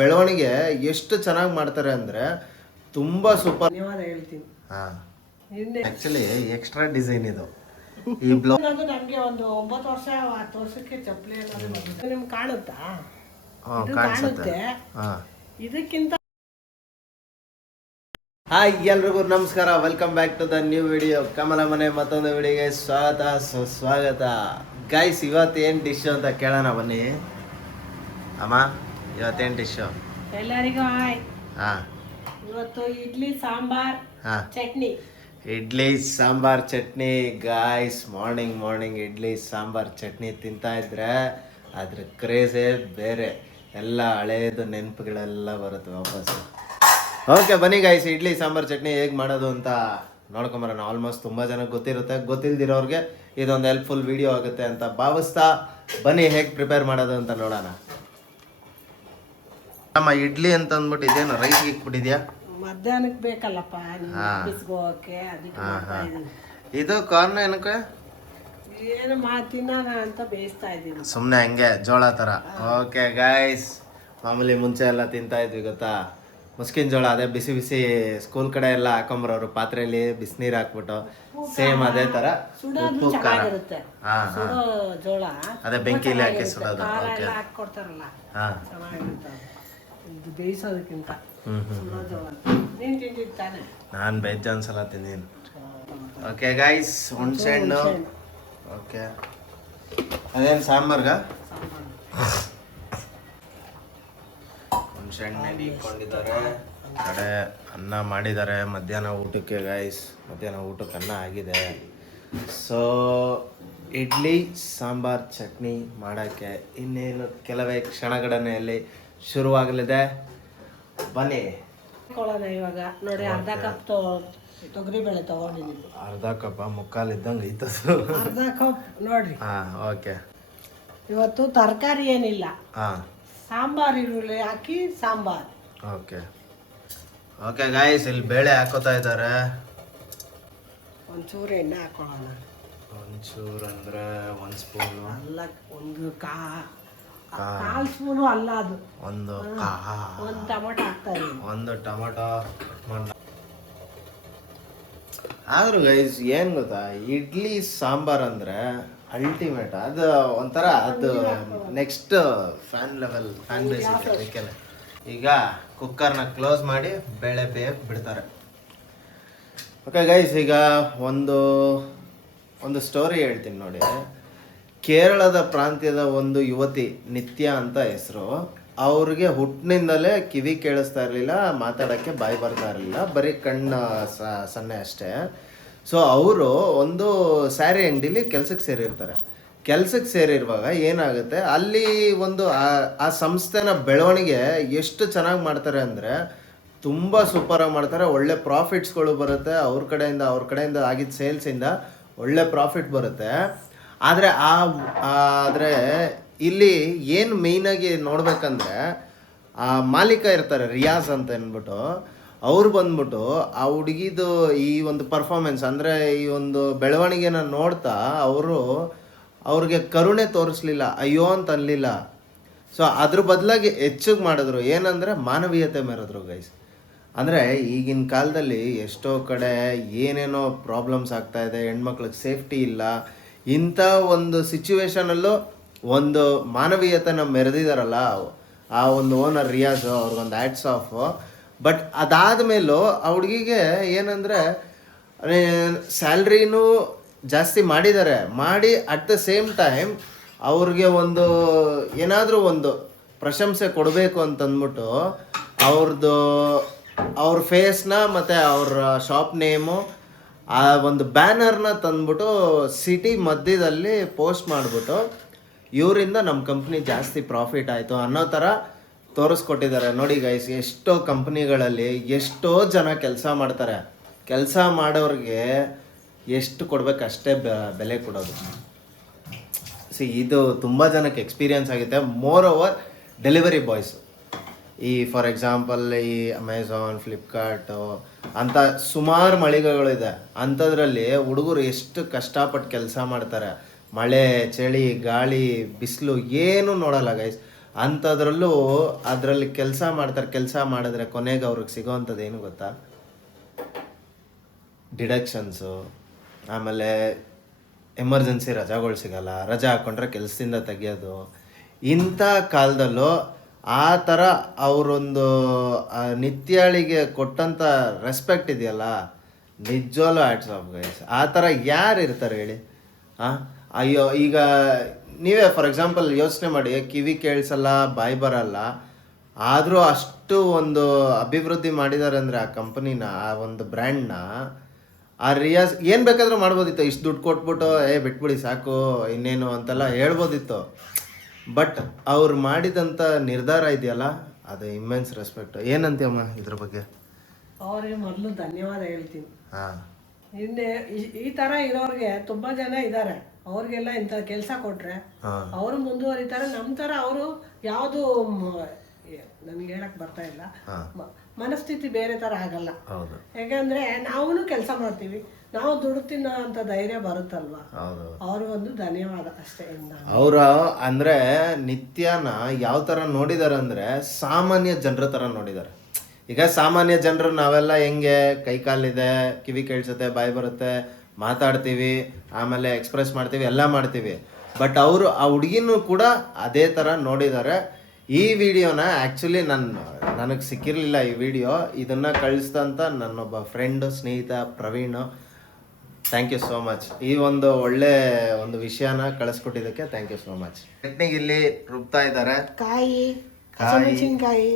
ಬೆಳವಣಿಗೆ ಎಷ್ಟು ಚೆನ್ನಾಗಿ ಮಾಡ್ತಾರೆ ಅಂದ್ರೆ ತುಂಬಾ ಸೂಪರ್. ಹೇಳ್ತೀನಿ ಆಕ್ಚುಲಿ ಎಕ್ಸ್ಟ್ರಾ ಡಿಸೈನ್ ಇದು. ಈ ಬ್ಲೌಸ್ ನಮ್ಗೆ ಒಂದು 9 ವರ್ಷ 10 ವರ್ಷಕ್ಕೆ ಚಪ್ಪಲಿ ನಿಮ್ಗೆ ಕಾಣುತ್ತಾ? ಕಾಣಿಸುತ್ತೆ. ಇದಕ್ಕಿಂತ ಹಾಯ್ ಎಲ್ರಿಗೂ ನಮಸ್ಕಾರ, welcome back to the new video. Kamala ಮನೆ ಮತ್ತೊಂದು ವಿಡಿಯೋಗೆ ಸ್ವಾಗತ ಸುಸ್ವಾಗತ. ಗೈಸ್, ಇವತ್ತೇನು ಡಿಶ್ ಅಂತ ಕೇಳೋಣ ಬನ್ನಿ. ಅಮ್ಮ, ಇವತ್ತೇನು ಡಿಶ್ಶು? ಎಲ್ಲರಿಗೂ ಹಾಯ್. ಹಾಂ, ಇವತ್ತು ಇಡ್ಲಿ ಸಾಂಬಾರ್ ಚಟ್ನಿ. ಇಡ್ಲಿ ಸಾಂಬಾರ್ ಚಟ್ನಿ. ಗಾಯ್ಸ್, ಮಾರ್ನಿಂಗ್ ಇಡ್ಲಿ ಸಾಂಬಾರ್ ಚಟ್ನಿ ತಿಂತಾ ಇದ್ರೆ ಅದ್ರ ಕ್ರೇಜೇ ಬೇರೆ. ಎಲ್ಲ ಹಳೇದು ನೆನಪುಗಳೆಲ್ಲ ಬರುತ್ತೆ ವಾಪಸ್ಸು. ಓಕೆ ಬನ್ನಿ ಗಾಯ್ಸ್, ಇಡ್ಲಿ ಸಾಂಬಾರ್ ಚಟ್ನಿ ಹೇಗೆ ಮಾಡೋದು ಅಂತ ನೋಡ್ಕೊಂಬರೋಣ. ಆಲ್ಮೋಸ್ಟ್ ತುಂಬ ಜನಕ್ಕೆ ಗೊತ್ತಿರುತ್ತೆ, ಗೊತ್ತಿಲ್ದಿರೋರಿಗೆ ಇದೊಂದು ಹೆಲ್ಪ್ಫುಲ್ ವಿಡಿಯೋ ಆಗುತ್ತೆ ಅಂತ ಭಾವಿಸ್ತಾ ಬನ್ನಿ ಹೇಗೆ ಪ್ರಿಪೇರ್ ಮಾಡೋದು ಅಂತ ನೋಡೋಣ. ನಮ್ಮ ಇಡ್ಲಿ ಅಂತ ಅಂದ್ಬಿಟ್ಟು ಇದೇನು ರೈಸ್ಗೆ ಇಕ್ಬಿಟ್ಟಿದ್ಯಾ? ಮಧ್ಯಾಹ್ನಕ್ಕೆ ಬೇಕಲ್ಲಪ್ಪ ಬಿಸ್ಗೋಕೆ, ಅದಕ್ಕೆ ಇದು ಕಾರ್ನ್ ಏನಕ್ಕೆ ಏನು ತಿನ್ನೋಣ ಅಂತ ಬೇಯಿಸ್ತಾ ಇದ್ದೀನಿ. ಸುಮ್ಮನೆ ಹಂಗೆ ಜೋಳ ಥರ. ಓಕೆ ಗಾಯ್ಸ್, ಮಾಮೂಲಿ ಮುಂಚೆ ಎಲ್ಲ ತಿಂತಾ ಇದ್ವಿ ಗೊತ್ತಾ, ಮುಸ್ಕಿನ ಜೋಳ. ಅದೇ ಬಿಸಿ ಬಿಸಿ ಸ್ಕೂಲ್ ಕಡೆ ಎಲ್ಲ ಹಾಕೊಂಬರೋರು, ಪಾತ್ರೆಯಲ್ಲಿ ಬಿಸಿನೀರು ಹಾಕ್ಬಿಟ್ಟು ಸೇಮ್ ಅದೇ ತರ ಉಪ್ಪು ಖಾರ. ಜೋಳ ಅದೇ ಬೆಂಕಿಲಿ ಹಾಕಿ ಸುಡೋದು. ಹಾಕೊಡ್ತಾರಲ್ಲ, ಚೆನ್ನಾಗಿರುತ್ತೆ ಬೇಯಿಸೋದಕ್ಕಿಂತ. ನೀನ್ ತಿಂದಿದ್ದು ತಾನೆ? ನಾನು ವೆಜ್ ಒಂದ್ಸಲ ತಿಂದೀನಿ. ಓಕೆ ಗಾಯ್ಸ್, ಹುಣಸೆ ಹಣ್ಣು. ಓಕೆ, ಅದೇನು ಸಾಂಬಾರ್ಗ ಹುಣಸೆ ಹಣ್ಣು ಇಟ್ಕೊಂಡಿದ್ದಾರೆ. ಕಡೆ ಅನ್ನ ಮಾಡಿದ್ದಾರೆ ಮಧ್ಯಾಹ್ನ ಊಟಕ್ಕೆ. ಗಾಯ್ಸ್, ಮಧ್ಯಾಹ್ನ ಊಟಕ್ಕೆ ಅನ್ನ ಆಗಿದೆ. ಸೊ ಇಡ್ಲಿ ಸಾಂಬಾರ್ ಚಟ್ನಿ ಮಾಡೋಕ್ಕೆ ಇನ್ನೇನು ಕೆಲವೇ ಕ್ಷಣಗಣನೆಯಲ್ಲಿ ಶುರುವಾಗಲಿದೆ. ಬನ್ನಿ ಇವಾಗ ನೋಡಿ, ಅರ್ಧ ಕಪ್ ತೊಗರಿಬೇಳೆ ತಗೊಂಡಿದ್ದೀನಿ. ಅರ್ಧ ಕಪ್ ಮುಕ್ಕಾಲು ಇದ್ದಂಗೆ ಐತದು. ಅರ್ಧ ಕಪ್ ನೋಡ್ರಿ. ಓಕೆ, ಇವತ್ತು ತರಕಾರಿ ಏನಿಲ್ಲ, ಸಾಂಬಾರ್ ಈರುಳ್ಳಿ ಹಾಕಿ ಸಾಂಬಾರ್. ಓಕೆ ಗಾಯ್ಸ್, ಇಲ್ಲಿ ಬೇಳೆ ಹಾಕೋತಾ ಇದ್ದಾರೆ. ಒಂಚೂರು ಎಣ್ಣೆ ಹಾಕೊಳ್ಳೋಣ. ಒಂಚೂರು ಅಂದ್ರೆ 1 ಸ್ಪೂನು ಅಲ್ಲ, ಒಂದು ಕಾಲ್ ಸ್ಪೂನು ಅಲ್ಲ, ಅದು ಒಂದು ಟೊಮೊಟೊ ಹಾಕ್ತಾ ಇದ್ದೀನಿ. ಒಂದು ಟೊಮೊಟೊ ಆದ್ರೂ ಗೈಸ್ ಏನು ಗೊತ್ತಾ, ಇಡ್ಲಿ ಸಾಂಬಾರ್ ಅಂದ್ರೆ ಅಲ್ಟಿಮೇಟ್. ಅದು ಒಂಥರ ಅದು next fan level, fan base ಇದೆ. ಈಗ ಕುಕ್ಕರ್ನ ಕ್ಲೋಸ್ ಮಾಡಿ ಬೇಳೆ ಬೇಯಕ್ಕೆ ಬಿಡ್ತಾರೆ. ಓಕೆ ಗೈಸ್, ಈಗ ಒಂದು ಸ್ಟೋರಿ ಹೇಳ್ತೀನಿ ನೋಡಿ. ಕೇರಳದ ಪ್ರಾಂತ್ಯದ ಒಂದು ಯುವತಿ, ನಿತ್ಯ ಅಂತ ಹೆಸರು. ಅವ್ರಿಗೆ ಹುಟ್ಟಿನಿಂದಲೇ ಕಿವಿ ಕೇಳಿಸ್ತಾ ಇರಲಿಲ್ಲ, ಮಾತಾಡೋಕ್ಕೆ ಬಾಯಿ ಬರ್ತಾ ಇರಲಿಲ್ಲ, ಬರೀ ಕಣ್ಣು ಸನ್ನೆ ಅಷ್ಟೇ. ಸೊ ಅವರು ಒಂದು ಸ್ಯಾರಿ ಅಂಗಡಿಲಿ ಕೆಲ್ಸಕ್ಕೆ ಸೇರಿರ್ತಾರೆ. ಕೆಲ್ಸಕ್ಕೆ ಸೇರಿರುವಾಗ ಏನಾಗುತ್ತೆ, ಅಲ್ಲಿ ಒಂದು ಆ ಸಂಸ್ಥೆನ ಬೆಳವಣಿಗೆ ಎಷ್ಟು ಚೆನ್ನಾಗಿ ಮಾಡ್ತಾರೆ ಅಂದರೆ ತುಂಬ ಸೂಪರಾಗಿ ಮಾಡ್ತಾರೆ. ಒಳ್ಳೆ ಪ್ರಾಫಿಟ್ಸ್ಗಳು ಬರುತ್ತೆ ಅವ್ರ ಕಡೆಯಿಂದ ಆಗಿದ್ದ ಸೇಲ್ಸಿಂದ ಒಳ್ಳೆ ಪ್ರಾಫಿಟ್ ಬರುತ್ತೆ. ಆದರೆ ಇಲ್ಲಿ ಏನು ಮೇಯ್ನಾಗಿ ನೋಡ್ಬೇಕಂದ್ರೆ, ಆ ಮಾಲೀಕ ಇರ್ತಾರೆ ರಿಯಾಜ್ ಅಂತ ಅಂದ್ಬಿಟ್ಟು, ಅವ್ರು ಬಂದ್ಬಿಟ್ಟು ಆ ಹುಡುಗಿದು ಈ ಒಂದು ಪರ್ಫಾರ್ಮೆನ್ಸ್ ಅಂದರೆ ಈ ಒಂದು ಬೆಳವಣಿಗೆನ ನೋಡ್ತಾ ಅವ್ರಿಗೆ ಕರುಣೆ ತೋರಿಸ್ಲಿಲ್ಲ, ಅಯ್ಯೋ ಅಂತ ಅನ್ಲಿಲ್ಲ. ಸೊ ಅದ್ರ ಬದಲಾಗಿ ಹೆಚ್ಚಿಗೆ ಮಾಡಿದ್ರು, ಏನಂದರೆ ಮಾನವೀಯತೆ ಮೆರೆದ್ರು ಗೈಸ್. ಅಂದರೆ ಈಗಿನ ಕಾಲದಲ್ಲಿ ಎಷ್ಟೋ ಕಡೆ ಏನೇನೋ ಪ್ರಾಬ್ಲಮ್ಸ್ ಆಗ್ತಾಯಿದೆ, ಹೆಣ್ಮಕ್ಳಿಗೆ ಸೇಫ್ಟಿ ಇಲ್ಲ. ಇಂಥ ಒಂದು ಸಿಚುವೇಶನಲ್ಲೂ ಒಂದು ಮಾನವೀಯತೆನ ಮೆರೆದಿದ್ದಾರಲ್ಲ ಆ ಒಂದು ಓನರ್ ರಿಯಾಜ್, ಅವ್ರಿಗೊಂದು ಹ್ಯಾಟ್ಸ್ ಆಫ್. ಬಟ್ ಅದಾದಮೇಲೂ ಆ ಹುಡುಗಿಗೆ ಏನಂದರೆ ಸ್ಯಾಲ್ರಿನೂ ಜಾಸ್ತಿ ಮಾಡಿದ್ದಾರೆ, ಮಾಡಿ ಅಟ್ ದ ಸೇಮ್ ಟೈಮ್ ಅವ್ರಿಗೆ ಏನಾದರೂ ಒಂದು ಪ್ರಶಂಸೆ ಕೊಡಬೇಕು ಅಂತಂದ್ಬಿಟ್ಟು ಅವ್ರ ಫೇಸ್ನ ಮತ್ತು ಅವ್ರ ಶಾಪ್ ನೇಮು ಆ ಒಂದು ಬ್ಯಾನರ್ನ ತಂದ್ಬಿಟ್ಟು ಸಿಟಿ ಮಧ್ಯದಲ್ಲಿ ಪೋಸ್ಟ್ ಮಾಡಿಬಿಟ್ಟು ಇವರಿಂದ ನಮ್ಮ ಕಂಪ್ನಿ ಜಾಸ್ತಿ ಪ್ರಾಫಿಟ್ ಆಯಿತು ಅನ್ನೋ ಥರ ತೋರಿಸ್ಕೊಟ್ಟಿದ್ದಾರೆ. ನೋಡಿ ಗೈಸ್, ಎಷ್ಟೋ ಕಂಪ್ನಿಗಳಲ್ಲಿ ಎಷ್ಟೋ ಜನ ಕೆಲಸ ಮಾಡ್ತಾರೆ, ಕೆಲಸ ಮಾಡೋರಿಗೆ ಎಷ್ಟು ಕೊಡ್ಬೇಕು ಅಷ್ಟೇ ಬೆಲೆ ಕೊಡೋದು. ಇದು ತುಂಬ ಜನಕ್ಕೆ ಎಕ್ಸ್ಪೀರಿಯನ್ಸ್ ಆಗುತ್ತೆ. ಮೋರ್ ಓವರ್ ಡೆಲಿವರಿ ಬಾಯ್ಸ್, ಈ ಫಾರ್ ಎಕ್ಸಾಂಪಲ್ ಈ ಅಮೆಝಾನ್, ಫ್ಲಿಪ್ಕಾರ್ಟು ಅಂತ ಸುಮಾರು ಮಳಿಗೆಗಳಿದೆ. ಅಂಥದ್ರಲ್ಲಿ ಹುಡುಗರು ಎಷ್ಟು ಕಷ್ಟಪಟ್ಟು ಕೆಲಸ ಮಾಡ್ತಾರೆ. ಮಳೆ, ಚಳಿ, ಗಾಳಿ, ಬಿಸಿಲು ಏನೂ ನೋಡಲ್ಲ ಗೈಸ್. ಅಂಥದ್ರಲ್ಲೂ ಅದರಲ್ಲಿ ಕೆಲಸ ಮಾಡ್ತಾರೆ. ಕೆಲಸ ಮಾಡಿದ್ರೆ ಕೊನೆಗೆ ಅವ್ರಿಗೆ ಸಿಗೋವಂಥದ್ದು ಏನು ಗೊತ್ತಾ? ಡಿಡಕ್ಷನ್ಸು, ಆಮೇಲೆ ಎಮರ್ಜೆನ್ಸಿ ರಜಾಗಳು ಸಿಗಲ್ಲ, ರಜಾ ಹಾಕ್ಕೊಂಡ್ರೆ ಕೆಲಸದಿಂದ ತೆಗಿಯೋದು. ಇಂಥ ಕಾಲದಲ್ಲೂ ಆ ಥರ ಅವರೊಂದು ನಿತ್ಯಾಳಿಗೆ ಕೊಟ್ಟಂಥ ರೆಸ್ಪೆಕ್ಟ್ ಇದೆಯಲ್ಲ, ನಿಜವಾಗ್ಲೂ ಹ್ಯಾಟ್ಸ್ ಆಫ್ ಗೈಸ್. ಆ ಥರ ಯಾರು ಇರ್ತಾರೆ ಹೇಳಿ? ಅಯ್ಯೋ, ಈಗ ನೀವೇ ಫಾರ್ ಎಕ್ಸಾಂಪಲ್ ಯೋಚನೆ ಮಾಡಿ, ಕಿವಿ ಕೇಳಿಸಲ್ಲ, ಬಾಯಿ ಬರಲ್ಲ, ಆದರೂ ಅಷ್ಟು ಒಂದು ಅಭಿವೃದ್ಧಿ ಮಾಡಿದ್ದಾರೆ ಅಂದರೆ ಆ ಕಂಪನಿನ, ಆ ಒಂದು ಬ್ರ್ಯಾಂಡ್ನ. ಆ ರಿಯಾಜ್ ಏನು ಬೇಕಾದರೂ ಮಾಡ್ಬೋದಿತ್ತು. ಇಷ್ಟು ದುಡ್ಡು ಕೊಟ್ಬಿಟ್ಟು ಬಿಟ್ಬಿಡಿ ಸಾಕು ಇನ್ನೇನು ಅಂತೆಲ್ಲ ಹೇಳ್ಬೋದಿತ್ತು. ಬಟ್ ಅವ್ರು ಮಾಡಿದಂಥ ನಿರ್ಧಾರ ಇದೆಯಲ್ಲ, ಅದು ಇಮ್ಮೆನ್ಸ್ ರೆಸ್ಪೆಕ್ಟ್. ಏನಂತೀಯಮ್ಮ ಇದ್ರ ಬಗ್ಗೆ? ಅವ್ರಿಗೆ ಮೊದಲು ಧನ್ಯವಾದ ಹೇಳ್ತೀನಿ. ಹಾಂ, ಹಿಂದೆ ಈ ಥರ ಇರೋರಿಗೆ ತುಂಬ ಜನ ಇದ್ದಾರೆ. ಅವ್ರಿಗೆಲ್ಲ ಇಂಥ ಕೆಲಸ ಕೊಟ್ಟರೆ ಅವರು ಮುಂದುವರಿತಾರೆ. ನಮ್ಮ ಥರ ಅವರು ಯಾವುದು ನನಗೆ ಹೇಳಕ್ಕೆ ಬರ್ತಾ ಇಲ್ಲ, ಮನಸ್ಥಿತಿ ಬೇರೆ ಥರ ಆಗಲ್ಲ. ಯಾಕಂದರೆ ನಾವು ಕೆಲಸ ಮಾಡ್ತೀವಿ, ನಾವು ದುಡ್ಡು ತಿನ್ನೋ ಅಂತ ಧೈರ್ಯ ಬರುತ್ತಲ್ವಾ. ಅವ್ರಿಗೊಂದು ಧನ್ಯವಾದ ಅಷ್ಟೇ. ಅವರ ಅಂದರೆ ನಿತ್ಯನ ಯಾವ ಥರ ನೋಡಿದ್ದಾರೆ ಅಂದರೆ ಸಾಮಾನ್ಯ ಜನರ ಥರ ನೋಡಿದ್ದಾರೆ. ಈಗ ಸಾಮಾನ್ಯ ಜನರು ನಾವೆಲ್ಲ ಹೆಂಗೆ, ಕೈ ಕಾಲಿದೆ, ಕಿವಿ ಕೇಳಿಸುತ್ತೆ, ಬಾಯಿ ಬರುತ್ತೆ, ಮಾತಾಡ್ತೀವಿ, ಆಮೇಲೆ ಎಕ್ಸ್ಪ್ರೆಸ್ ಮಾಡ್ತೀವಿ, ಎಲ್ಲ ಮಾಡ್ತೀವಿ. ಬಟ್ ಅವರು ಆ ಹುಡುಗಿನೂ ಕೂಡ ಅದೇ ಥರ ನೋಡಿದ್ದಾರೆ. ಈ ವಿಡಿಯೋನ ಆ್ಯಕ್ಚುಲಿ ನನಗೆ ಸಿಕ್ಕಿರಲಿಲ್ಲ ಈ ವಿಡಿಯೋ. ಇದನ್ನು ಕಳಿಸ್ದಂಥ ನನ್ನೊಬ್ಬ ಫ್ರೆಂಡು, ಸ್ನೇಹಿತ Praveen, thank you so much. ಈ ಒಂದು ಒಳ್ಳೆ ಒಂದು ವಿಷಯನ ಕಳಿಸ್ಕೊಟ್ಟಿದ್ದಕ್ಕೆ ಥ್ಯಾಂಕ್ ಯು ಸೋ ಮಚ್. ಚಟ್ನಿಗೆ ಇಲ್ಲಿ ರುಬ್ತಾ ಇದ್ದಾರೆ ಕಾಯಿ, ಮೆಣಸಿನ್ಕಾಯಿ,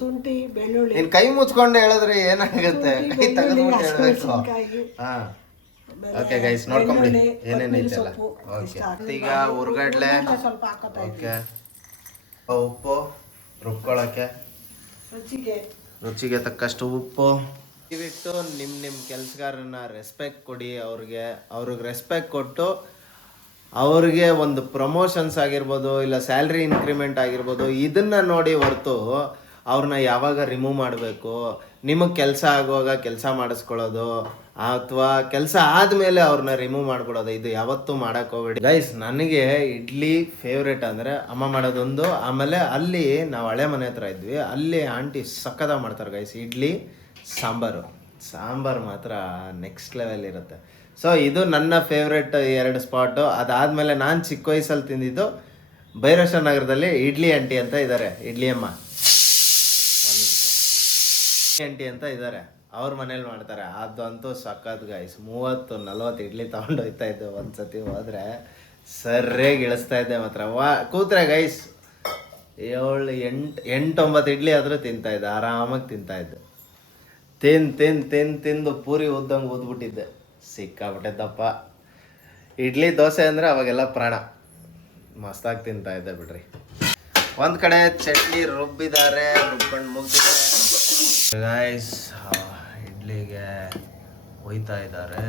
ಶುಂಠಿ, ಬೆಳ್ಳುಳ್ಳಿ. ನೀನು ಕೈ ಮುಚ್ಕೊಂಡು ಹೇಳಿದ್ರೆ ಏನಾಗುತ್ತೆ? ಕೈ ತೆಗೆದ್ಬಿಟ್ಟು ಹೇಳಬೇಕು. ಹಾಂ, ಓಕೆ ಗೈಸ್, ನೋಡ್ಕೊಂಬಿಡಿ ಏನೇನೈತಲ್ಲ. ಓಕೆ, ಈಗ ಉರ್ಗಡ್ಲೆ, ಓಕೆ, ಉಪ್ಪು ರುಬ್ಕೊಳ್ಳೋಕ್ಕೆ, ರುಚಿಗೆ ತಕ್ಕಷ್ಟು ಉಪ್ಪು ಇವಿಟ್ಟು ನಿಮ್ಮ ಕೆಲಸಗಾರನ ರೆಸ್ಪೆಕ್ಟ್ ಕೊಡಿ. ಅವ್ರಿಗೆ ರೆಸ್ಪೆಕ್ಟ್ ಕೊಟ್ಟು ಅವ್ರಿಗೆ ಒಂದು ಪ್ರಮೋಷನ್ಸ್ ಆಗಿರ್ಬೋದು, ಇಲ್ಲ ಸ್ಯಾಲ್ರಿ ಇನ್ಕ್ರಿಮೆಂಟ್ ಆಗಿರ್ಬೋದು, ಇದನ್ನು ನೋಡಿ ಹೊರತು ಅವ್ರನ್ನ ಯಾವಾಗ ರಿಮೂವ್ ಮಾಡಬೇಕು, ನಿಮಗೆ ಕೆಲಸ ಆಗುವಾಗ ಕೆಲಸ ಮಾಡಿಸ್ಕೊಳ್ಳೋದು, ಅಥವಾ ಕೆಲಸ ಆದಮೇಲೆ ಅವ್ರನ್ನ ರಿಮೂವ್ ಮಾಡ್ಬಿಡೋದು, ಇದು ಯಾವತ್ತೂ ಮಾಡೋಕ್ಕೆ ಹೋಗ್ಬೇಡಿ ಗೈಸ್. ನನಗೆ ಇಡ್ಲಿ ಫೇವ್ರೇಟ್ ಅಂದರೆ ಅಮ್ಮ ಮಾಡೋದೊಂದು. ಆಮೇಲೆ ಅಲ್ಲಿ ನಾವು ಹಳೆ ಮನೆ ಹತ್ರ ಇದ್ವಿ, ಅಲ್ಲಿ ಆಂಟಿ ಸಕ್ಕತ್ತಾಗಿ ಮಾಡ್ತಾರೆ ಗೈಸ್ ಇಡ್ಲಿ ಸಾಂಬಾರು ಮಾತ್ರ ನೆಕ್ಸ್ಟ್ ಲೆವೆಲ್ ಇರುತ್ತೆ. ಸೊ ಇದು ನನ್ನ ಫೇವ್ರೆಟ್ 2 ಸ್ಪಾಟು. ಅದಾದಮೇಲೆ ನಾನು ಚಿಕ್ಕ ವಯಸ್ಸಲ್ಲಿ ತಿಂದಿದ್ದು ಭೈರವೇಶ್ವರ ನಗರದಲ್ಲಿ ಇಡ್ಲಿ ಆಂಟಿ ಅಂತ ಇದ್ದಾರೆ, ಇಡ್ಲಿ ಅಮ್ಮ ಆಂಟಿ ಅಂತ ಇದ್ದಾರೆ, ಅವ್ರ ಮನೇಲಿ ಮಾಡ್ತಾರೆ. ಅದಂತೂ ಸಕ್ಕತ್ ಗೈಸ್. 30-40 ಇಡ್ಲಿ ತೊಗೊಂಡು ಹೋಗ್ತಾ ಇದ್ದೆ ಒಂದ್ಸತಿ ಹೋದರೆ, ಸರ್ರೇಗೆ ಇಳಿಸ್ತಾ ಇದ್ದೆ ಮಾತ್ರ. ಕೂತ್ರೆ ಗೈಸ್ 7-8-9 ಇಡ್ಲಿ ಆದರೂ ತಿಂತಾಯಿದ್ದೆ, ಆರಾಮಾಗಿ ತಿಂತಾಯಿದ್ದೆ. ತಿಂದು ಪೂರಿ ಉದ್ದಂಗೆ ಊದ್ಬಿಟ್ಟಿದ್ದೆ, ಸಿಕ್ಕಾಬಿಟ್ಟಿದ್ದಪ್ಪ. ಇಡ್ಲಿ ದೋಸೆ ಅಂದರೆ ಅವಾಗೆಲ್ಲ ಪ್ರಾಣ, ಮಸ್ತಾಗಿ ತಿಂತಾಯಿದ್ದೆ ಬಿಡ್ರಿ. ಒಂದು ಕಡೆ ಚಟ್ನಿ ರುಬ್ಬಿದ್ದಾರೆ, ರುಬ್ಕೊಂಡು ಮುಗಿದಿದ್ದಾರೆ ಗೈಸ್. ಇಡ್ಲಿಗೆ ಒಯ್ತಾ ಇದ್ದಾರೆ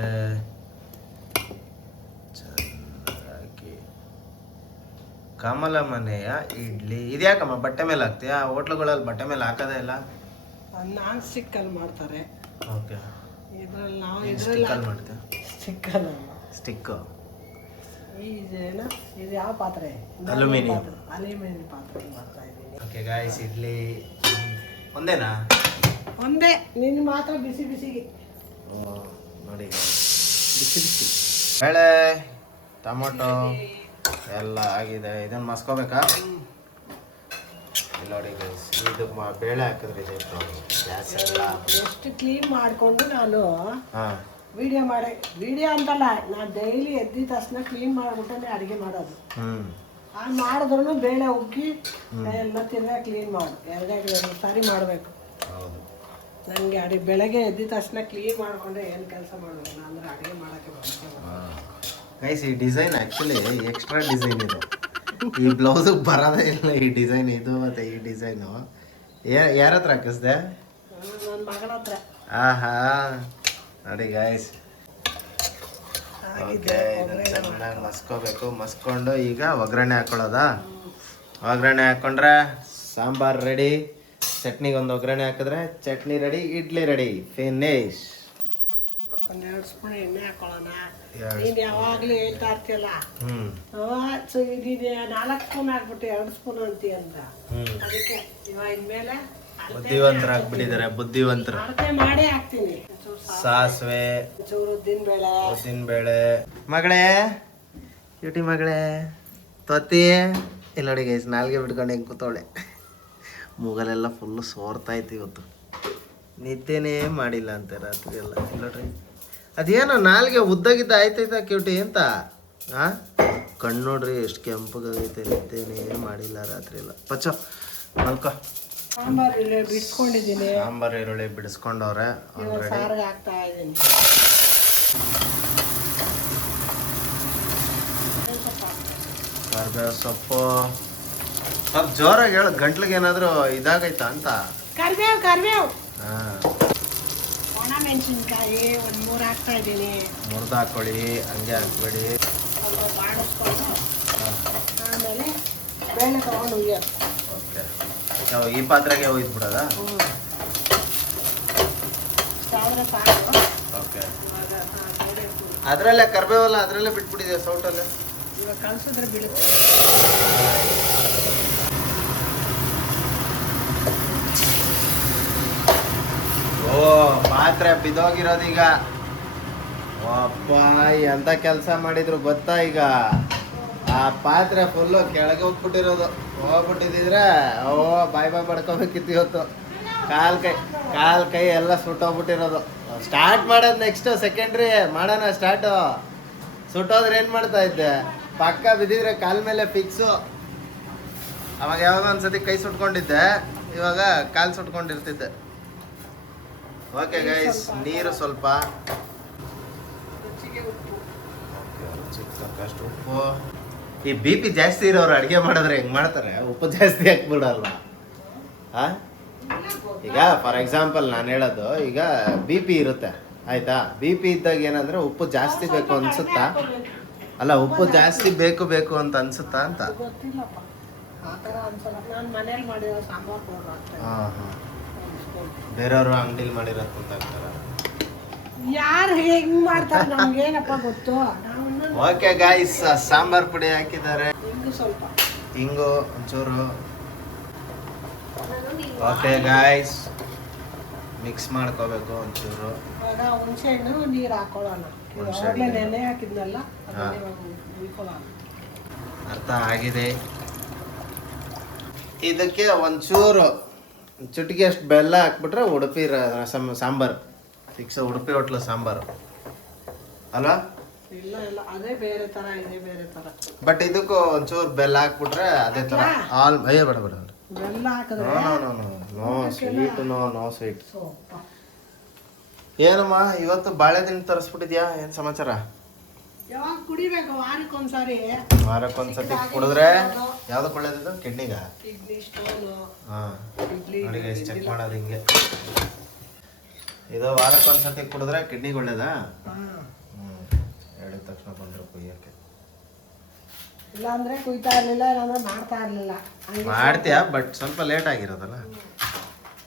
ಚೆನ್ನಾಗಿ. ಕಮಲ ಮನೆಯ ಇಡ್ಲಿ. ಇದ್ಯಾಕಮ್ಮ ಬಟ್ಟೆ ಮೇಲೆ ಹಾಕ್ತೀಯಾ? ಹೋಟ್ಲುಗಳಲ್ಲಿ ಬಟ್ಟೆ ಮೇಲೆ ಹಾಕೋದೇ ಇಲ್ಲ. ನಾನ್ ಸ್ಟಿಕ್ಕಲ್ಲಿ ಮಾಡ್ತಾರೆ. ಓಕೆ, ಇದರಲ್ಲಿ ನಾವು ಸ್ಟಿಕ್ಕಲ್ಲಿ ಮಾಡ್ತೀವಿ. ಸ್ಟಿಕ್ಕಲ್ಲ, ಸ್ಟಿಕ್ಕು. ಇದು ಯಾವ ಪಾತ್ರೆ? ಅಲ್ಯೂಮಿನಿಯಂ ಪಾತ್ರೆ ಮಾಡ್ತಾ ಇದ್ದೀನಿ. ಓಕೆ ಗಾಯ್ಸ್, ಇಡ್ಲಿ ಒಂದೇನಾ? ಒಂದೇ, ನಿನ್ನ ಮಾತ್ರ ಬಿಸಿ ಬಿಸಿಗೆ. ನೋಡಿ ಬಿಸಿ ಬಿಸಿ ಬೇಳೆ, ಟೊಮೊಟೊ ಎಲ್ಲ ಆಗಿದೆ. ಇದನ್ನು ಮಸ್ಕೋಬೇಕಾ? ನೋಡಿ ಗೈಸ್, ಇದು ಬೇಳೆ ಹಾಕಿದ್ರೆ ಇದೆ ಗ್ಯಾಸ್ ಎಲ್ಲ ಎಷ್ಟು ಕ್ಲೀನ್ ಮಾಡಿಕೊಂಡು ನಾನು ವಿಡಿಯೋ ಅಂತಲ್ಲ, ನಾನು ಡೈಲಿ ಎದ್ದಿದ ತಕ್ಷಣ ಕ್ಲೀನ್ ಮಾಡಿಬಿಟ್ಟೆ ಅಡುಗೆ ಮಾಡೋದು. ಮಾಡಿದ್ರು ಬೇಳೆ ಉಗ್ಗಿ ಎಲ್ಲ ತಿರ್ಗಾ ಕ್ಲೀನ್ ಮಾಡು, 2 ಸಾರಿ ಮಾಡಬೇಕು. ನನಗೆ ಬೆಳಗ್ಗೆ ಎದ್ದಿದ ತಕ್ಷಣ ಕ್ಲೀನ್ ಮಾಡಿಕೊಂಡ್ರೆ ಏನು ಕೆಲಸ ಮಾಡಬೇಕು, ಅಂದರೆ ಅಡುಗೆ ಮಾಡೋಕ್ಕೆ ಗೈಸ್. ಈ ಡಿಸೈನ್ ಆ್ಯಕ್ಚುಲಿ ಎಕ್ಸ್ಟ್ರಾ ಡಿಸೈನ್ ಇದು. ಈ ಬ್ಲೌಸಿಗೆ ಬರೋದೇ ಇಲ್ಲ ಈ ಡಿಸೈನ್. ಇದು ಮತ್ತು ಈ ಡಿಸೈನು ಯಾರ ಹತ್ರ ಹಾಕಿಸ್ದೆ? ನನ್ನ ಮಗಳ ಹತ್ರ. ಆಹಾ, ನೋಡಿ ಗೈಸ್. ಓಕೆ, ಇದನ್ನು ಚೆನ್ನಾಗಿ ಮಸ್ಕೋಬೇಕು. ಮಸ್ಕೊಂಡು ಈಗ ಒಗ್ಗರಣೆ ಹಾಕೊಳ್ಳೋದಾ? ಒಗ್ಗರಣೆ ಹಾಕ್ಕೊಂಡ್ರೆ ಸಾಂಬಾರು ರೆಡಿ. ಚಟ್ನಿಗೆ ಒಂದು ಒಗ್ಗರಣೆ ಹಾಕಿದ್ರೆ chutney ready, idli ready, finish. ಒಂದೆರಡು ಸ್ಪೂನ್ ಎಣ್ಣೆ ಹಾಕೊಳ್ಳೋಣ. ಎರಡು ನೀನು ಯಾವಾಗಲೂ ಹೇಳ್ತಾ ಇರ್ತೀಯಲ್ಲ, ಹ್ಮ್ ನೀನು 4 ಸ್ಪೂನ್ ಹಾಕ್ಬಿಟ್ಟು 2 ಸ್ಪೂನ್ ಅಂತೀಯ ಅಂತ. ಹ್ಮ್ ಅದಕ್ಕೆ ಇವಾಗ ಇನ್ಮೇಲೆ ಬುದ್ಧಿವಂತರಾಗ್ಬಿಟ್ಟಿದ್ದಾರೆ, ಬುದ್ಧಿವಂತರು. ಅಳತೆ ಮಾಡೇ ಹಾಕ್ತೀನಿ. ಸಾಸಿವೆ, ಒಂಚೂರು ಉದ್ದಿನಬೇಳೆ. ಉದ್ದಿನಬೇಳೆ. ಮಗಳೇ, ಕ್ಯೂಟಿ ಮಗಳೇ, ತೊತ್ತಿ ಇಲ್ಲ ನೋಡಿ ಗೈಸ್, ನಾಲ್ಗೆ ಬಿಟ್ಕೊಂಡು ಹೆಂಗೆ ಕೂತವಳೆ. ಮೂಗಲೆಲ್ಲ ಫುಲ್ಲು ಸೋರ್ತಾಯ್ತು ಇವತ್ತು, ನಿದ್ದೆನೇ ಮಾಡಿಲ್ಲ ಅಂತೆ ರಾತ್ರಿ ಎಲ್ಲ. ಇಲ್ಲ ನೋಡ್ರಿ, ಅದೇನೋ ನಾಲ್ಗೆ ಉದ್ದಾಗಿದ್ದ ಆಯ್ತೈತಾ ಕ್ಯೂಟಿ ಅಂತ. ಹಾಂ, ಕಣ್ಣು ನೋಡ್ರಿ ಎಷ್ಟು ಕೆಂಪಗಾಗೈತೆ, ನಿದ್ದೆನೇ ಮಾಡಿಲ್ಲ ರಾತ್ರಿ ಎಲ್ಲ. ಪಚ್ಚ ಮಲ್ಕೋ. ಸಾಂಬಾರು ಬಿಡಿಸ್ಕೊಂಡಿದ್ದೀನಿ. ಸಾಂಬಾರು ಈರುಳ್ಳಿ ಬಿಡಿಸ್ಕೊಂಡವ್ರೆ. ಸಾರಿಗೆ ಹಾಕ್ತಾ ಇದ್ದೀನಿ. ಕರ್ಬೇವು ಸೊಪ್ಪು ಸ್ವಲ್ಪ ಜೋರಾಗಿ ಹೇಳು, ಗಂಟ್ಲಿಗೆ ಏನಾದರೂ ಇದಾಗೈತಾ ಅಂತ. ಕರಿಬೇವು. ಹಾಂ, ಒಣ ಮೆಣಸಿನ್ಕಾಯಿ 1-3 ಹಾಕ್ತಾ ಇದ್ದೀನಿ. ಮುರಿದು ಹಾಕ್ಕೊಳ್ಳಿ, ಹಂಗೆ ಹಾಕ್ಬೇಡಿ. ಸ್ವಲ್ಪ ಬಾಡಿಸ್ಕೊಂಡು ಆಮೇಲೆ ಬೇಳೆ ತೊಗೊಂಡು ಹುಯ್ಯೋದು. ಓಕೆ, ನಾವು ಈ ಪಾತ್ರೆಗೆ ಒಯ್ದು ಬಿಡೋದಾ? ಇಷ್ಟಾದ್ರೆ ಸಾಕು. ಓಕೆ, ಇವಾಗ ಬೇಳೆ ಅದರಲ್ಲೇ ಕರ್ಬೇವಲ್ಲ, ಅದರಲ್ಲೇ ಬಿಟ್ಬಿಟ್ಟಿದೆ ಸೌಟಲ್ಲೇ. ಇವಾಗ ಕಲಸಿದ್ರೆ ಬೀಳುತ್ತೆ. ಓ, ಪಾತ್ರೆ ಬಿದ್ದೋಗಿರೋದೀಗ. ಅಪ್ಪ, ಎಂತ ಕೆಲಸ ಮಾಡಿದ್ರು ಗೊತ್ತಾ? ಈಗ ಆ ಪಾತ್ರೆ ಫುಲ್ಲು ಕೆಳಗೆ ಹೋಗ್ಬಿಟ್ಟಿರೋದು. ಹೋಗ್ಬಿಟ್ಟಿದ್ರೆ ಬಾಯ್ ಬಡ್ಕೋಬೇಕಿತ್ತು ಇವತ್ತು. ಕಾಲ್ ಕೈ ಎಲ್ಲ ಸುಟ್ಟೋಗ್ಬಿಟ್ಟಿರೋದು. ಸ್ಟಾರ್ಟ್ ಮಾಡೋದು ನೆಕ್ಸ್ಟ್ ಸೆಕೆಂಡ್ರಿ ಮಾಡೋಣ ಸ್ಟಾರ್ಟು. ಸುಟ್ಟೋದ್ರೆ ಏನು ಮಾಡ್ತಾ ಇದ್ದೆ? ಪಕ್ಕ ಬಿದ್ದಿದ್ರೆ ಕಾಲ್ ಮೇಲೆ ಫಿಕ್ಸು. ಅವಾಗ ಯಾವಾಗ ಒಂದ್ಸತಿ ಕೈ ಸುಟ್ಕೊಂಡಿದ್ದೆ, ಇವಾಗ ಕಾಲು ಸುಟ್ಕೊಂಡಿರ್ತಿದ್ದೆ. ಓಕೆ ಗೈಸ್, ನೀರು ಸ್ವಲ್ಪ, ರುಚಿಗೆ ಉಪ್ಪು. ಚಿಕ್ಕಷ್ಟು ಉಪ್ಪು. ಈ BP ಜಾಸ್ತಿ ಇರೋರು ಅಡುಗೆ ಮಾಡಿದ್ರೆ ಹೆಂಗೆ ಮಾಡ್ತಾರೆ? ಉಪ್ಪು ಜಾಸ್ತಿ ಹಾಕ್ಬಿಡಲ್ವಾ? ಹಾಂ, ಈಗ ಫಾರ್ ಎಕ್ಸಾಂಪಲ್ ನಾನು ಹೇಳೋದು, ಈಗ BP ಇರುತ್ತೆ ಆಯ್ತಾ? BP ಇದ್ದಾಗ ಏನಂದ್ರೆ ಉಪ್ಪು ಜಾಸ್ತಿ ಬೇಕು ಅನ್ಸುತ್ತಾ? ಅಲ್ಲ, ಉಪ್ಪು ಜಾಸ್ತಿ ಬೇಕು ಅಂತ ಅನ್ಸುತ್ತಾ ಅಂತ. ಗೊತ್ತಿಲ್ಲಪ್ಪ, ಆ ಥರ ಅನ್ಸಲ್ಲ. ನಾನು ಮನೇಲಿ ಮಾಡಿರೋ ಸಾಂಬಾರು ಪೌಡ್ರ್ ಹಾಕ್ತೀನಿ. ಹಾಂ ಹಾಂ, ಬೇರೆಯವರು ಅಂಗಡಿಲಿ ಮಾಡಿರೋದು ಗೊತ್ತಾಗ್ತಾರ. ಯಾರು ಹೆಂಗ್ ಮಾಡ್ತಾರೆ ನಮ್ಗೇನಪ್ಪ ಗೊತ್ತು. ಓಕೆ ಗಾಯ್ಸ್, ಸಾಂಬಾರ್ ಪುಡಿ ಹಾಕಿದ್ದಾರೆ, ಹಿಂಗು ಸ್ವಲ್ಪ. ಹಿಂಗು ಒಂಚೂರು. ಓಕೆ ಗಾಯ್ಸ್, ಮಿಕ್ಸ್ ಮಾಡ್ಕೋಬೇಕು ಒಂಚೂರು. ಇವಾಗ ಹುಣಸೆ ಹಣ್ಣು ನೀರು ಹಾಕೊಳ್ಳೋಣ. ಅವಾಗಲೇ ನೆನೆ ಹಾಕಿದ್ನಲ್ಲ, ಅದನ್ನ ಇವಾಗ ಹುಯ್ಕೊಳ್ಳೋಣ. ಅರ್ಥ ಆಗಿದೆ. ಇದಕ್ಕೆ ಒಂಚೂರು ಚುಟಿಗೆ ಅಷ್ಟು ಬೆಲ್ಲ ಹಾಕ್ಬಿಟ್ರೆ ಉಡುಪಿ ಸಾಂಬಾರು ಫಿಕ್ಸ್. ಉಡುಪಿ ಹೋಟ್ಲು ಸಾಂಬಾರು ಅಲ್ವಾ? ಇಲ್ಲ ಅದೇ ಬೇರೆ ಥರ, ಇದೇ ಬೇರೆ ಥರ. ಬಟ್ ಇದಕ್ಕೂ ಒಂಚೂರು ಬೆಲ್ಲ ಹಾಕ್ಬಿಟ್ರೆ ಅದೇ ಥರ. ಬೇಡ ಬೆಲ್ಲ ಹಾಕಿದ್ರೆ ನೋ ಸ್ವೀಟ್, ನೋ ಸ್ವೀಟ್. ಸೊಪ್ಪ. ಏನಮ್ಮ ಇವತ್ತು ಬಾಳೆದಿನ ತರಿಸ್ಬಿಟ್ಟಿದ್ಯಾ? ಏನು ಸಮಾಚಾರ? ಯಾವಾಗ ಕುಡಿಬೇಕು? ವಾರಕ್ಕೊಂದ್ಸಾರಿ. ವಾರಕ್ಕೊಂದ್ಸತಿ ಕುಡಿದ್ರೆ ಯಾವ್ದಕ್ಕೆ ಒಳ್ಳೇದಿದ್ದು? ಕಿಡ್ನಿಗ? Kidney stone. ಹಾಂ, ನೋಡಿ ಗೈಸ್, ಚೆಕ್ ಮಾಡೋದು ಹಿಂಗೆ. ಇದು ವಾರಕ್ಕೊಂದ್ಸತಿ ಕುಡಿದ್ರೆ ಕಿಡ್ನಿಗೆ ಒಳ್ಳೇದಾ? ಹೇಳಿದ ತಕ್ಷಣ ಬಂದರು ಕುಯ್ಯೋಕ್ಕೆ. ಇಲ್ಲಾಂದ್ರೆ ಕುಯ್ತಾ ಇರಲಿಲ್ಲ, ಇಲ್ಲಾಂದ್ರೆ ಮಾಡ್ತಾ ಇರಲಿಲ್ಲ. ಮಾಡ್ತೀಯಾ, ಬಟ್ ಸ್ವಲ್ಪ ಲೇಟ್ ಆಗಿರೋದಲ್ಲ.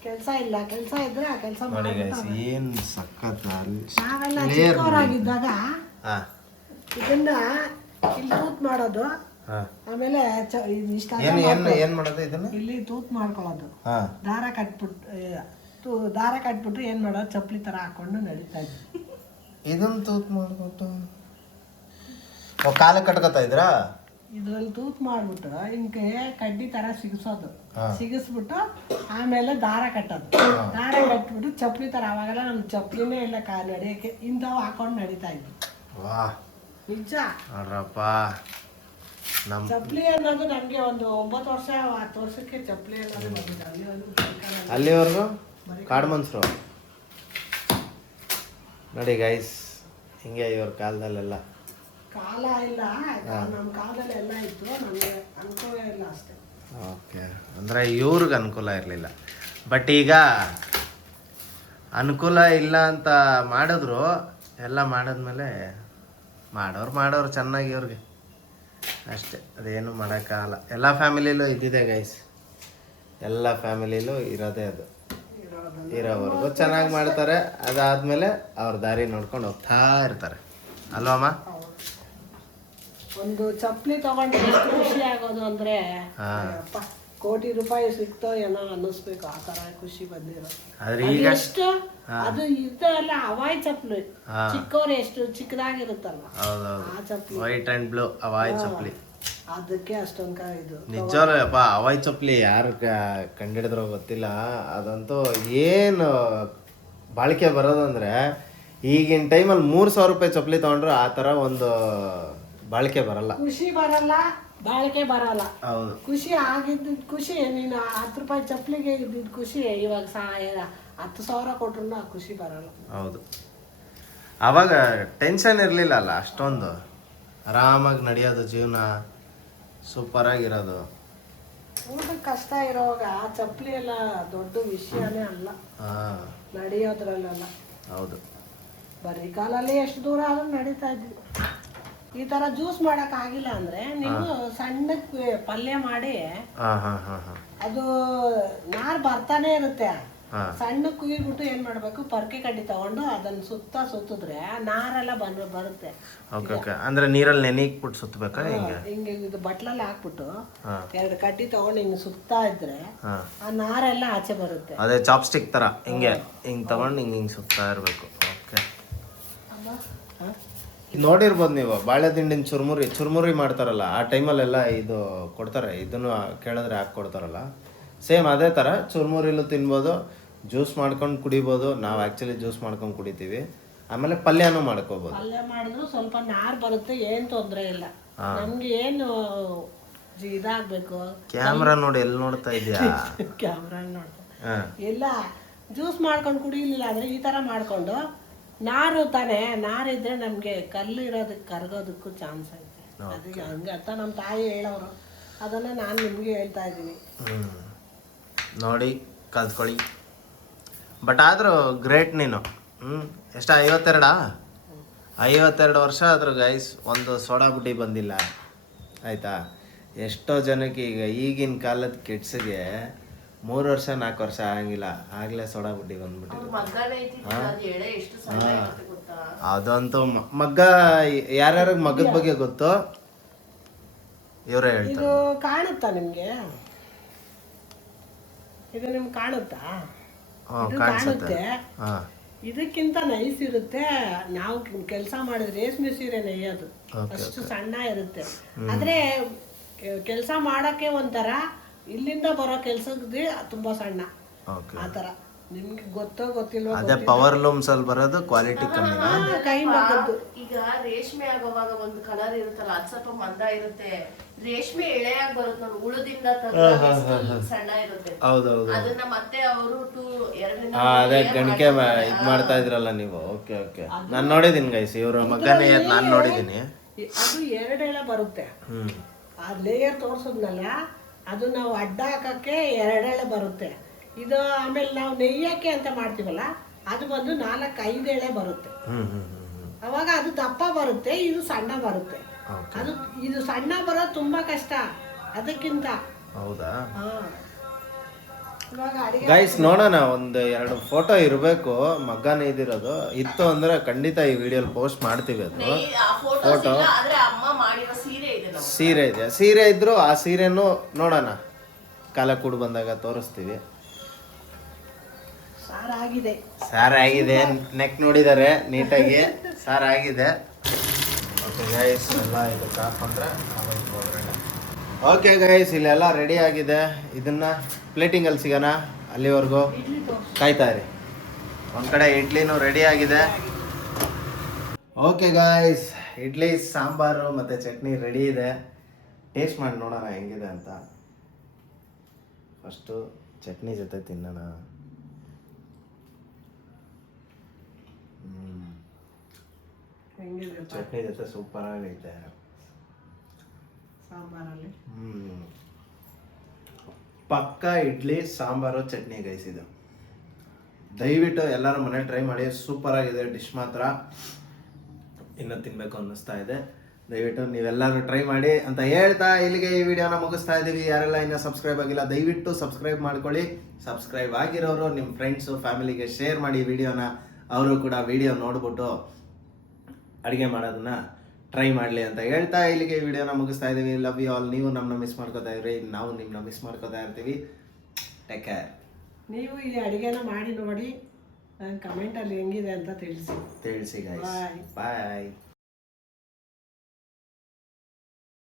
ಕೆಲಸ ಇಲ್ಲ, ಕೆಲಸ ಇದ್ರೆ ಆ ಕೆಲಸ ನೋಡಿ ಗೈಸ್, ಏನು ಸಖತ್. ನಾವೆಲ್ಲ ಚಿಕ್ಕವರಾಗಿದ್ದಾಗ ಹಾಂ, ಇದನ್ನ ಇಲ್ಲಿ ತೂತ್ ಮಾಡೋದು. ಆಮೇಲೆ ಇಷ್ಟ ಏನು ಮಾಡೋದು ಇದನ್ನ? ಇಲ್ಲಿ ತೂತ್ ಮಾಡ್ಕೊಳ್ಳೋದು. ಹಾಂ, ದಾರ ಕಟ್ಬಿಟ್ಟು ಏನ್ ಮಾಡೋದು, ಚಪ್ಪಲಿ ತರ ಹಾಕೊಂಡು ನಡೀತಾ ಇದ್ವಿ. ಇದನ್ನ ತೂತ್ ಮಾಡ್ಬಿಟ್ಟು ಕಾಲ ಕಟ್ಕೋತಾ ಇದ್ರಾ? ಇದ್ರಲ್ಲಿ ತೂತ್ ಮಾಡ್ಬಿಟ್ಟು ಹಿಂಗೆ ಕಡ್ಡಿ ತರ ಸಿಗಿಸೋದು. ಸಿಗಿಸ್ಬಿಟ್ಟು ಆಮೇಲೆ ದಾರ ಕಟ್ಟೋದು. ದಾರ ಕಟ್ಬಿಟ್ಟು ಚಪ್ಪಲಿ ತರ. ಅವಾಗೆಲ್ಲ ನಮ್ ಚಪ್ಪಲಿನೇ ಇಲ್ಲ ನಡೆಯಕ್ಕೆ, ಇಂಥವು ಹಾಕೊಂಡು ನಡೀತಾ ಇದ್ವಿ. ವಾ, ನಿಜ ನೋಡ್ರಪ್ಪ. ನಮ್ಮ ಚಪ್ಪಲಿ ಅನ್ನೋದು ನಮ್ಗೆ ಒಂದು 9 ವರ್ಷ 10 ವರ್ಷಕ್ಕೆ ಚಪ್ಪಲಿ ಅನ್ನೋದು ಬಂದಿದೆ. ಅಲ್ಲಿವರೆಗೂ ಕಾಡು ಮನ್ಸರು. ನೋಡಿ ಗೈಸ್, ಹಿಂಗೆ ಇವ್ರ ಕಾಲದಲ್ಲೆಲ್ಲ ಕಾಲ ಇಲ್ಲ, ನಮ್ಮ ಕಾಲದಲ್ಲಿ ಎಲ್ಲ ಇತ್ತು, ನಮಗೆ ಅನುಕೂಲ ಇಲ್ಲ ಅಷ್ಟೇ. ಓಕೆ, ಅಂದರೆ ಇವ್ರಿಗೆ ಅನುಕೂಲ ಇರಲಿಲ್ಲ. ಬಟ್ ಈಗ ಅನುಕೂಲ ಇಲ್ಲ ಅಂತ ಮಾಡಿದ್ರು, ಎಲ್ಲ ಮಾಡಿದ್ಮೇಲೆ ಮಾಡೋರು ಚೆನ್ನಾಗಿ ಅವ್ರಿಗೆ ಅಷ್ಟೇ. ಅದೇನು ಮಾಡೋಕ್ಕಾಗಲ್ಲ. ಎಲ್ಲ ಫ್ಯಾಮಿಲಿಲೂ ಇದ್ದಿದೆ ಗೈಸ್, ಎಲ್ಲ ಫ್ಯಾಮಿಲಿಲೂ ಇರೋದೇ ಅದು. ಇರೋವರೆಗೂ ಚೆನ್ನಾಗಿ ಮಾಡ್ತಾರೆ. ಅದಾದ್ಮೇಲೆ ಅವ್ರ ದಾರಿ ನೋಡ್ಕೊಂಡು ಹೋಗ್ತಾ ಇರ್ತಾರೆ ಅಲ್ವಮ್ಮ? ಒಂದು ಚಪ್ಪಲಿ ತಗೊಂಡ್ರೆ ಎಷ್ಟು ಖುಷಿ ಆಗೋದು ಅಂದ್ರೆ ಅಪ್ಪ, ಕೋಟಿ ರೂಪಾಯಿ ಸಿಕ್ತೋ ಏನೋ ಅನ್ನಿಸ್ಬೇಕು, ಆ ತರ ಖುಷಿ ಬಂದಿರೋ. ಆದ್ರೆ ಈಗ ಎಷ್ಟು ಅದು ಇದೆಲ್ಲ ಹವಾಯಿ ಚಪ್ಪಲಿ, ಚಿಕ್ಕವ್ರು ಎಷ್ಟು ಚಿಕ್ಕದಾಗಿರುತ್ತಲ್ಲ ಆ ಚಪ್ಪಲಿ, ವೈಟ್ ಅಂಡ್ ಬ್ಲೂ ಹವಾಯಿ ಚಪ್ಪಲಿ, ಅದಕ್ಕೆ ಅಷ್ಟೊಂದು ಇದು ನಿಜವಲ್ಲಪ್ಪ. ಹವಾಯಿ ಚಪ್ಪಲಿ ಯಾರು ಕಂಡಿಡಿದ್ರೋ ಗೊತ್ತಿಲ್ಲ. ಅದಂತೂ ಏನು ಬಾಳಿಕೆ ಬರೋದಂದ್ರೆ ಈಗಿನ ಟೈಮಲ್ಲಿ 3,000 ರೂಪಾಯಿ ಚಪ್ಪಲಿ ತಗೊಂಡ್ರು ಆ ಥರ ಒಂದು ಬಾಳಿಕೆ ಬರಲ್ಲ, ಖುಷಿ ಬರಲ್ಲ, ಬಾಳಿಕೆ ಬರಲ್ಲ. ಹೌದು, ಖುಷಿ ಆಗಿದ್ದು ಖುಷಿ. ನೀನು 10 ರೂಪಾಯಿ ಚಪ್ಪಲಿಗೆ ಇದ್ದಿದ್ದು ಖುಷಿ ಇವಾಗ 10,000 ಕೊಟ್ರು ಆ ಖುಷಿ ಬರಲ್ಲ. ಹೌದು. ಅವಾಗ ಟೆನ್ಷನ್ ಇರಲಿಲ್ಲ ಅಲ್ಲ ಅಷ್ಟೊಂದು, ಆರಾಮಾಗಿ ನಡೆಯೋದು ಜೀವನ, ಸೂಪರಾಗಿರೋದು. ಊಟಕ್ಕೆ ಕಷ್ಟ ಇರೋವಾಗ ಆ ಚಪ್ಪಲಿ ಎಲ್ಲ ದೊಡ್ಡ ವಿಷಯನೇ ಅಲ್ಲ ನಡೆಯೋದ್ರಲ್ಲೆಲ್ಲ. ಹೌದು, ಬರೀ ಕಾಲಲ್ಲಿ ಎಷ್ಟು ದೂರ ಆದ್ರೂ ನಡೀತಾ ಇದ್ವಿ. ಈ ತರ ಜ್ಯೂಸ್ ಮಾಡಕ್ ಆಗಿಲ್ಲ ಅಂದ್ರೆ ನೀವು ಸಣ್ಣಕ್ಕೆ ಪಲ್ಯ ಮಾಡಿ, ಅದು ನಾರ್ ಬರ್ತಾನೆ ಇರುತ್ತೆ, ಸಣ್ಣ ಕುಯ್ಬಿಟ್ಟು ಏನ್ ಮಾಡ್ಬೇಕು, ಪರ್ಕೆ ಕಡ್ಡಿ ತಗೊಂಡು ಅದನ್ನ ಸುತ್ತಿದ್ರೆ ನಾರೆಲ್ಲ ಬರುತ್ತೆ. ಅಂದ್ರೆ ನೀರಲ್ಲಿ ನೆನಿಕ್ಬಿಟ್ಟು ಸುತ್ತಬೇಕಾ? ಹಿಂಗೆ ಇದು ಬಟ್ಲಲ್ಲಿ ಹಾಕ್ಬಿಟ್ಟು 2 ಕಡ್ಡಿ ತಗೊಂಡು ಹಿಂಗ್ ಸುತ್ತಾ ಇದ್ರೆ ಆ ನಾರೆಲ್ಲ ಆಚೆ ಬರುತ್ತೆ. ಅದೇ ಚಾಪ್ಸ್ಟಿಕ್ ತರ ಹಿಂಗೆ ಹಿಂಗ್ ತಗೊಂಡು ಹಿಂಗ್ ಸುತ್ತಾ ಇರ್ಬೇಕು. ಓಕೆ, ನೋಡಿರ್ಬೋದು ನೀವು ಬಾಳೆ ದಿಂಡಿನ ಚುರುಮುರಿ ಮಾಡ್ತಾರಲ್ಲ, ಆ ಟೈಮಲ್ಲೆಲ್ಲ ಇದು ಕೊಡ್ತಾರೆ, ಇದನ್ನು ಕೇಳಿದ್ರೆ ಹಾಕಿ ಕೊಡ್ತಾರಲ್ಲ, ಸೇಮ್ ಅದೇ ಥರ ಚುರುಮುರಿಲು ತಿನ್ಬೋದು, ಜ್ಯೂಸ್ ಮಾಡ್ಕೊಂಡು ಕುಡಿಬೋದು. ನಾವು ಆ್ಯಕ್ಚುಲಿ ಜ್ಯೂಸ್ ಮಾಡ್ಕೊಂಡು ಕುಡಿತೀವಿ. ಆಮೇಲೆ ಪಲ್ಯನೂ ಮಾಡ್ಕೋಬೋದು. ಪಲ್ಯ ಮಾಡಿದ್ರು ಸ್ವಲ್ಪ ನಾರು ಬರುತ್ತೆ, ಏನು ತೊಂದರೆ ಇಲ್ಲ. ನಮ್ಗೆ ಏನು ಇದಾಗಬೇಕು. ಕ್ಯಾಮ್ರಾ ನೋಡಿ, ಎಲ್ಲಿ ನೋಡ್ತಾ ಇದೆಯಾ? ಕ್ಯಾಮ್ರಾ ನೋಡ್ತಾ ಇಲ್ಲ. ಜ್ಯೂಸ್ ಮಾಡ್ಕೊಂಡು ಕುಡಿಲಿಲ್ಲ ಅಂದರೆ ಈ ಥರ ಮಾಡಿಕೊಂಡು, ನಾರು ತಾನೆ, ನಾರಿದ್ರೆ ನಮಗೆ ಕಲ್ಲು ಇರೋದಕ್ಕೆ ಕರಗೋದಕ್ಕೂ ಚಾನ್ಸ್ ಐತೆ. ಅದಕ್ಕೆ ಹಂಗೆ ಅಂತ ನಮ್ಮ ತಾಯಿ ಹೇಳೋರು, ಅದನ್ನು ನಾನು ನಿಮಗೆ ಹೇಳ್ತಾ ಇದ್ದೀನಿ. ನೋಡಿ ಕಲ್ತ್ಕೊಳ್ಳಿ. ಬಟ್ ಆದರೂ ಗ್ರೇಟ್ ನೀನು. ಎಷ್ಟು 52 ವರ್ಷ ಆದರೂ ಗೈಸ್ ಒಂದು ಸೋಡಾ ಬುಡ್ಡಿ ಬಂದಿಲ್ಲ ಆಯಿತಾ? ಎಷ್ಟೋ ಜನಕ್ಕೆ ಈಗಿನ ಕಾಲದ ಕಿಡ್ಸ್ಗೆ 3 ವರ್ಷ 4 ವರ್ಷ ಆಗಂಗಿಲ್ಲ, ಆಗಲೇ ಸೋಡಾ ಬುಡ್ಡಿ ಬಂದ್ಬಿಟ್ಟಿದೆ. ಅದಂತೂ ಮಗ್ಗ ಯಾರ್ಯಾರಿಗೆ ಮಗ್ಗದ ಬಗ್ಗೆ ಗೊತ್ತೋ ಇವರೇ ಹೇಳ್ತಾರೆ. ಇದು ಕಾಣುತ್ತಾ ನಿಮಗೆ? ಇದು ನಿಮ್ಗೆ ಕಾಣುತ್ತಾ? ಕಾಣುತ್ತೆ. ಇದಕ್ಕಿಂತ ನೈಸ್ ಇರುತ್ತೆ. ನಾವು ಕೆಲಸ ಮಾಡಿದ್ರೆ ರೇಷ್ಮೆ ಸೀರೆ ನೇಯೋದು ಅಷ್ಟು ಸಣ್ಣ ಇರುತ್ತೆ. ಆದ್ರೆ ಕೆಲಸ ಮಾಡಕ್ಕೆ ಒಂಥರ, ಇಲ್ಲಿಂದ ಬರೋ ಕೆಲ್ಸಕ್ಕೆ ತುಂಬಾ ಸಣ್ಣ ಆತರ. ನಿಮ್ಗೆ ಗೊತ್ತೋ ಗೊತ್ತಿಲ್ವೋ, ಅದೇ ಪವರ್ ಲೂಮ್ಸ್ ಅಲ್ಲಿ ಬರೋದು ಕ್ವಾಲಿಟಿ ಕಮ್ಮಿ. ಕೈ ಮಗದ್ದು ಈಗ ರೇಷ್ಮೆ ಆಗೋವಾಗ ಒಂದು ಕಲರ್ ಇರುತ್ತಲ್ಲ, ಅದು ಸ್ವಲ್ಪ ಮಂದ ಇರುತ್ತೆ. ರೇಷ್ಮೆ ಎಳೆಯಾಗಿ ಬರುತ್ತೆ ನೋಡಿ, ಉಳದಿಂದ ಸಣ್ಣ ಇರುತ್ತೆ. ಹೌದೌದು, ಅದನ್ನ ಮತ್ತೆ ಅವರು 2 ಅದೇ ಗಣಿಕೆ ಇದ್ ಮಾಡ್ತಾ ಇದ್ರಲ್ಲ ನೀವು. ಓಕೆ ಓಕೆ, ನಾನು ನೋಡಿದೀನಿ ಗೈಸ್, ಇವ್ರ ಮಗನೇ ನಾನು ನೋಡಿದೀನಿ. ಅದು 2 ಎಳೆ ಬರುತ್ತೆ. ಆ ಲೇಯರ್ ತೋರ್ಸದ್ನಲ್ಲ, ಅದು ನಾವು ಅಡ್ಡ ಹಾಕಕ್ಕೆ 2 ಎಳೆ ಬರುತ್ತೆ. ಇದು ಆಮೇಲೆ ನಾವು ನೆಯ್ಯಕ್ಕೆ ಅಂತ ಮಾಡ್ತೀವಲ್ಲ, ಅದು ಬಂದು 4-5 ಎಳೆ ಬರುತ್ತೆ. ಅವಾಗ ಅದು ದಪ್ಪ ಬರುತ್ತೆ, ಇದು ಸಣ್ಣ ಬರುತ್ತೆ. ಅದು ಇದು ಸಣ್ಣ ಬರೋದು ತುಂಬಾ ಕಷ್ಟ ಅದಕ್ಕಿಂತ. ಹೌದಾ? ಇವಾಗ ಅಡಿಗೆ ಗೈಸ್ ನೋಡೋಣ, 1-2 ಫೋಟೋ ಇರಬೇಕು ಮಗ್ಗ ನೇಯ್ದಿರೋದು. ಇತ್ತು ಅಂದ್ರೆ ಖಂಡಿತ ಈ ವಿಡಿಯೋಲಿ ಪೋಸ್ಟ್ ಮಾಡ್ತೀವಿ. ಅದು ಫೋಟೋ ಸೀರೆ ಇದೆ, ಸೀರೆ ಇದ್ರು ಆ ಸೀರೆನೂ ನೋಡೋಣ, ಕಾಲ ಕೂಡು ಬಂದಾಗ ತೋರಿಸ್ತೀವಿ. ಸಾರಾಗಿದೆ, ನೆಕ್ ನೋಡಿದ್ದಾರೆ ನೀಟಾಗಿ, ಸಾರಾಗಿದೆ. ಓಕೆ ಗೈಸ್, ಎಲ್ಲ ಇದಕ್ಕೆ ಹಾಕೊಂಡ್ರೆ ಓಕೆ ಗೈಸ್, ಇಲ್ಲೆಲ್ಲ ರೆಡಿ ಆಗಿದೆ. ಇದನ್ನ ಪ್ಲೇಟಿಂಗಲ್ಲಿ ಸಿಗೋಣ, ಅಲ್ಲಿವರೆಗೂ ಕಾಯ್ತಾ ಇರಿ. ಒಂದು ಕಡೆ ಇಡ್ಲಿನೂ ರೆಡಿ ಆಗಿದೆ. ಓಕೆ ಗೈಸ್, ಇಡ್ಲಿ ಸಾಂಬಾರು ಮತ್ತು ಚಟ್ನಿ ರೆಡಿ ಇದೆ. ಟೇಸ್ಟ್ ಮಾಡಿ ನೋಡೋಣ ಹೆಂಗಿದೆ ಅಂತ. ಫಸ್ಟು ಚಟ್ನಿ ಜೊತೆ ತಿನ್ನೋಣ. ಚಟ್ನಿ ಜೊತೆ ಸೂಪರ್ ಆಗೈತೆ ಸಾಂಬಾರಲ್ಲಿ. ಪಕ್ಕ ಇಡ್ಲಿ ಸಾಂಬಾರು ಚಟ್ನಿ ಗೈಸ್ ಇದು. ದಯವಿಟ್ಟು ಎಲ್ಲರೂ ಮನೇಲಿ ಟ್ರೈ ಮಾಡಿ, ಸೂಪರ್ ಆಗಿದೆ ಡಿಶ್ ಮಾತ್ರ. ಇನ್ನು ತಿನ್ಬೇಕು ಅನ್ನಿಸ್ತಾ ಇದೆ. ದಯವಿಟ್ಟು ನೀವೆಲ್ಲರೂ ಟ್ರೈ ಮಾಡಿ ಅಂತ ಹೇಳ್ತಾ ಇಲ್ಲಿಗೆ ಈ ವಿಡಿಯೋನ ಮುಗಿಸ್ತಾ ಇದ್ದೀವಿ. ಯಾರೆಲ್ಲ ಇನ್ನೂ ಸಬ್ಸ್ಕ್ರೈಬ್ ಆಗಿಲ್ಲ ದಯವಿಟ್ಟು ಸಬ್ಸ್ಕ್ರೈಬ್ ಮಾಡ್ಕೊಳ್ಳಿ. ಸಬ್ಸ್ಕ್ರೈಬ್ ಆಗಿರೋರು ನಿಮ್ಮ ಫ್ರೆಂಡ್ಸು ಫ್ಯಾಮಿಲಿಗೆ ಶೇರ್ ಮಾಡಿ ವಿಡಿಯೋನ. ಅವರು ಕೂಡ ವಿಡಿಯೋ ನೋಡ್ಬಿಟ್ಟು ಅಡುಗೆ ಮಾಡೋದನ್ನ ಟ್ರೈ ಮಾಡಲಿ ಅಂತ ಹೇಳ್ತಾ ಇಲ್ಲಿಗೆ ಈ ವಿಡಿಯೋನ ಮುಗಿಸ್ತಾ ಇದ್ದೀವಿ. Love you all. ನೀವು ನಮ್ಮನ್ನ ಮಿಸ್ ಮಾಡ್ಕೋತಾ ಇದ್ರಿ, ನಾವು ನಿಮ್ಮನ್ನ ಮಿಸ್ ಮಾಡ್ಕೋತಾ ಇರ್ತೀವಿ. Take care. ನೀವು ಈ ಅಡುಗೆನ ಮಾಡಿ ನೋಡಿ, ನನ್ನ ಕಮೆಂಟಲ್ಲಿ ಹೆಂಗಿದೆ ಅಂತ ತಿಳಿಸಿ. ಗೈಸ್. ಬಾಯ್.